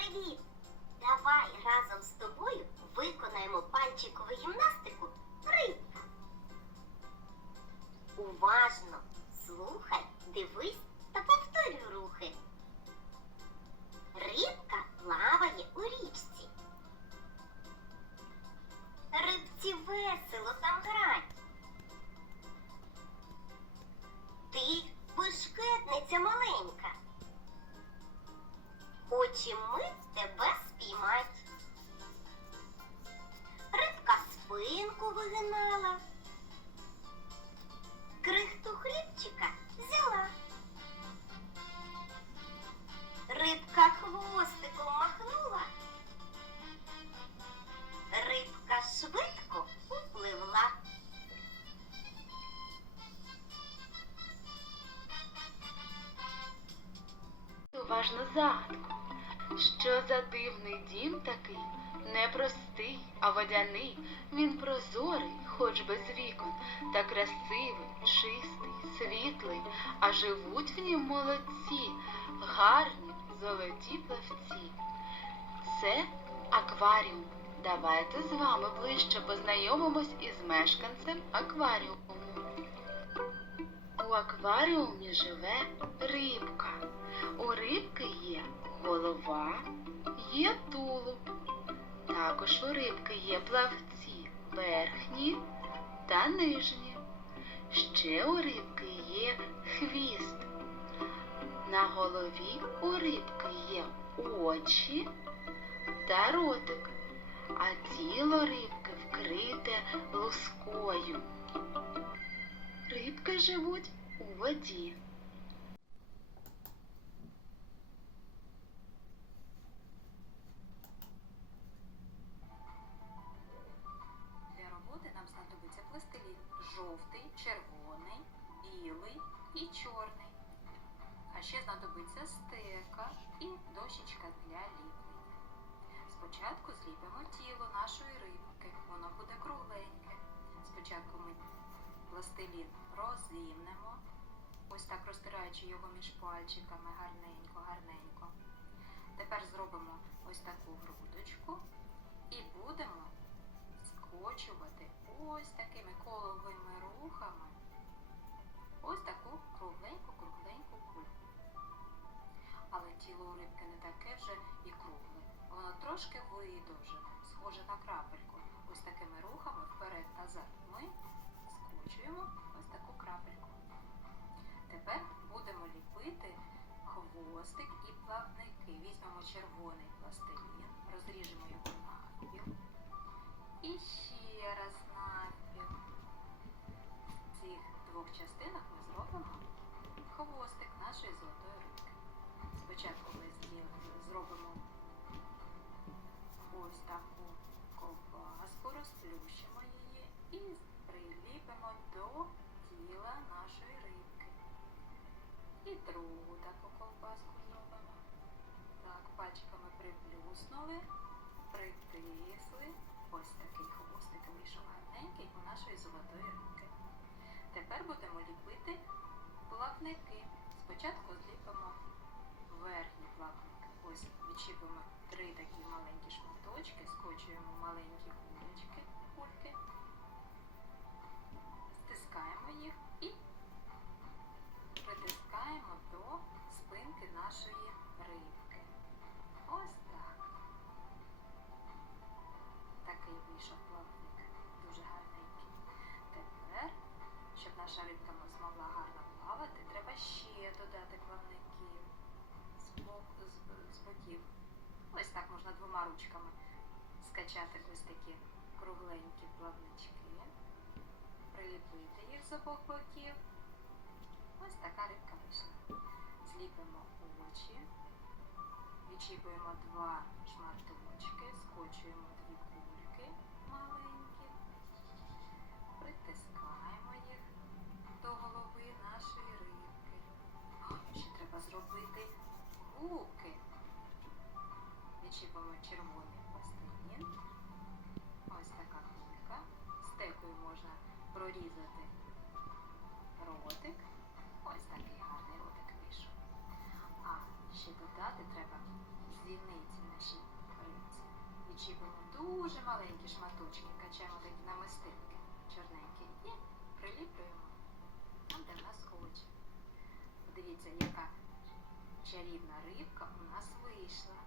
Привіт! Давай разом з тобою виконаємо пальчикову гімнастику рибка. Уважно слухай, дивись тебе спіймать. Рибка спинку вигинала. Крихту хлібчика взяла. Рибка хвостиком махнула. Рибка швидко попливла. Уважно загадку. Що за дивний дім такий? Непростий, а водяний. Він прозорий, хоч без вікон, та красивий, чистий, світлий, а живуть в нім молодці, гарні, золоті плавці. Це акваріум. Давайте з вами ближче познайомимось із мешканцем акваріуму. У акваріумі живе рибка. Рибки є плавці верхні та нижні. Ще у рибки є хвіст. На голові у рибки є очі та ротик, а тіло рибки вкрите лускою. Рибки живуть у воді. І чорний. А ще знадобиться стека і дощечка для ліплення. Спочатку зліпимо тіло нашої рибки. Воно буде кругленьке. Спочатку ми пластилін розімнемо, ось так розтираючи його між пальчиками гарненько, гарненько. Тепер зробимо ось таку грудочку і будемо скочувати ось такими коловими рухами тіло рибки не таке вже і кругле. Воно трошки видовжене, схоже на крапельку. Ось такими рухами вперед назад ми скочуємо ось таку крапельку. Тепер будемо ліпити хвостик і плавники. Візьмемо червоний пластилін, розріжемо його навпіл. І ще раз навпіл. В цих двох частинах ми зробимо хвостик нашої золотої рибки. Спочатку зробимо ось таку ковбаску, розплющимо її і приліпимо до тіла нашої рибки. І другу таку ковбаску зробимо. Так, пальчиками приплюснули, притисли. Ось такий хвостик вийшов гарненький у нашої золотої рибки. Тепер будемо ліпити плавники. Спочатку зліпимо верхні плавники. Ось відчіпимо три такі маленькі шматочки, скочуємо маленькі кулечки, кульки, стискаємо їх і притискаємо до спинки нашої рибки. Ось так. Такий вийшов плавник. Дуже гарненький. Тепер, щоб наша рибка змогла гарно плавати, треба ще додати плавників з, з- з боків. Ось так можна двома ручками скачати ось такі кругленькі плавнички, приліпити їх з обох боків. Ось така рибка вийшла. Зліпимо очі, відчіпуємо два шматочки, губки. Відчіпимо червоний пластилін. Ось така кулька. Стекою можна прорізати ротик. Ось такий гарний ротик вийшов. А ще додати треба дільниці нашій рибці. Відчіпуємо дуже маленькі шматочки, качаємо такі намистинки чорненькі і приліплюємо там, де в нас хоче. Подивіться, яка чарівна рибка у нас вийшла.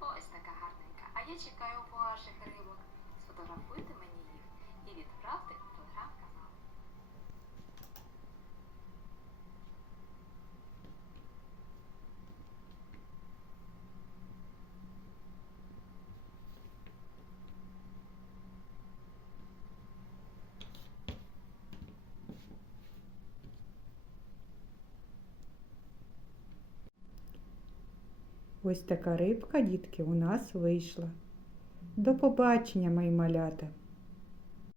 Ось така гарненька. А я чекаю ваших рибок. Сфотографуйте мені їх і відправте у телеграм-канал. Ось така рибка, дітки, у нас вийшла. До побачення, мої малята!